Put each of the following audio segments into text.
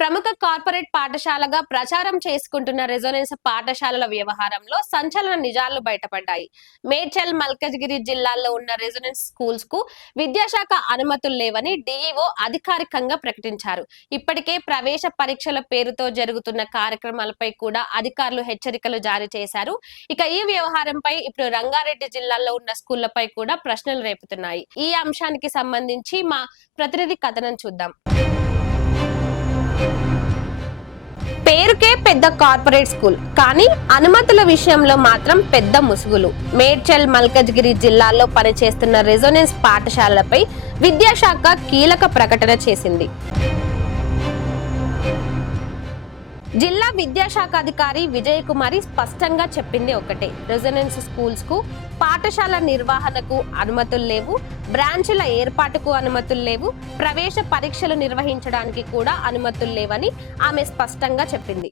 ప్రముఖ కార్పొరేట్ పాఠశాలగా ప్రచారం చేసుకుంటున్న రెజొనెన్స్ పాఠశాలల వ్యవహారంలో సంచలన నిజాలు బయటపడ్డాయి. మేడ్చల్, మల్కజ్గిరి జిల్లాల్లో ఉన్న రెజొనెన్స్ స్కూల్స్ కు విద్యాశాఖ అనుమతులు లేవని డీఈఓ అధికారికంగా ప్రకటించారు. ఇప్పటికే ప్రవేశ పరీక్షల పేరుతో జరుగుతున్న కార్యక్రమాలపై కూడా అధికారులు హెచ్చరికలు జారీ చేశారు. ఇక ఈ వ్యవహారంపై ఇప్పుడు రంగారెడ్డి జిల్లాలో ఉన్న స్కూళ్లపై కూడా ప్రశ్నలు రేపుతున్నాయి. ఈ అంశానికి సంబంధించి మా ప్రతినిధి కథనం చూద్దాం. పేరుకే పెద్ద కార్పొరేట్ స్కూల్, కానీ అనుమతుల విషయంలో మాత్రం పెద్ద ముసుగులు. మేడ్చల్, మల్కజ్గిరి జిల్లాల్లో పనిచేస్తున్న రెజొనెన్స్ పాఠశాలలపై విద్యాశాఖ కీలక ప్రకటన చేసింది. జిల్లా విద్యాశాఖ అధికారి విజయకుమారి స్పష్టంగా చెప్పింది ఒకటే: రెజొనెన్స్ స్కూల్స్ కు పాఠశాల నిర్వహణకు అనుమతులు లేవు, బ్రాంచుల ఏర్పాటుకు అనుమతులు లేవు, ప్రవేశ పరీక్షలు నిర్వహించడానికి కూడా అనుమతులు లేవని ఆమె స్పష్టంగా చెప్పింది.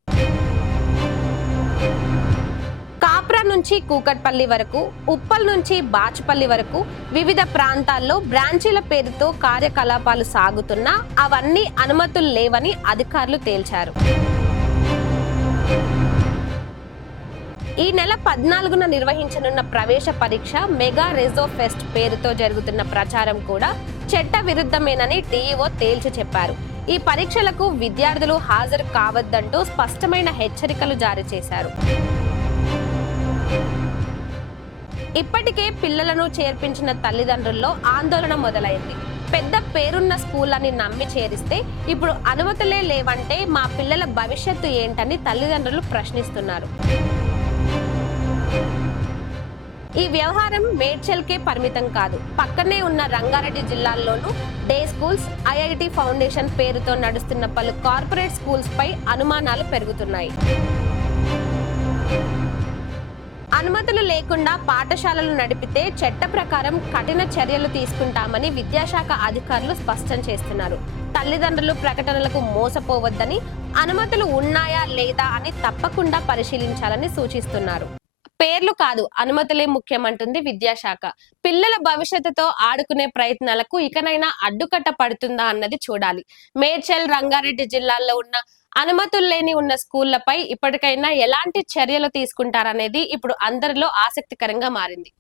కాప్రా నుంచి కూకట్పల్లి వరకు, ఉప్పల్ నుంచి బాచుపల్లి వరకు వివిధ ప్రాంతాల్లో బ్రాంచీల పేరుతో కార్యకలాపాలు సాగుతున్నా అవన్నీ అనుమతులు లేవని అధికారులు తేల్చారు. ఈ నెల 14న నిర్వహించనున్న ప్రవేశ పరీక్ష మెగా రెజో ఫెస్ట్ పేరుతో జరుగుతున్న ప్రచారం కూడా చట్ట విరుద్ధమేనని డీఈఓ తేల్చి చెప్పారు. ఈ పరీక్షలకు విద్యార్థులు హాజరు కావద్దంటూ స్పష్టమైన హెచ్చరికలు జారీ చేశారు. ఇప్పటికే పిల్లలను చేర్పించిన తల్లిదండ్రుల్లో ఆందోళన మొదలైంది. పెద్ద పేరున్న స్కూల్ అని నమ్మి చేరిస్తే ఇప్పుడు అనుమతులే లేవంటే మా పిల్లల భవిష్యత్తు ఏంటని తల్లిదండ్రులు ప్రశ్నిస్తున్నారు. ఈ వ్యవహారం మేడ్చల్కే పరిమితం కాదు. పక్కనే ఉన్న రంగారెడ్డి జిల్లాల్లోనూ డే స్కూల్స్, ఐఐటి ఫౌండేషన్ పేరుతో నడుస్తున్న పలు కార్పొరేట్ స్కూల్స్ పై అనుమానాలు పెరుగుతున్నాయి. అనుమతులు లేకుండా పాఠశాలలు నడిపితే చట్ట ప్రకారం కఠిన చర్యలు తీసుకుంటామని విద్యాశాఖ అధికారులు స్పష్టం చేస్తున్నారు. తల్లిదండ్రులు ప్రకటనలకు మోసపోవద్దని, అనుమతులు ఉన్నాయా లేదా అని తప్పకుండా పరిశీలించాలని సూచిస్తున్నారు. పేర్లు కాదు, అనుమతులే ముఖ్యమంటుంది విద్యాశాఖ. పిల్లల భవిష్యత్తుతో ఆడుకునే ప్రయత్నాలకు ఇకనైనా అడ్డుకట్ట పడుతుందా అన్నది చూడాలి. మేడ్చల్, రంగారెడ్డి జిల్లాల్లో ఉన్న అనుమతులు లేని ఉన్న స్కూళ్లపై ఇప్పటికైనా ఎలాంటి చర్యలు తీసుకుంటారనేది ఇప్పుడు అందరిలో ఆసక్తికరంగా మారింది.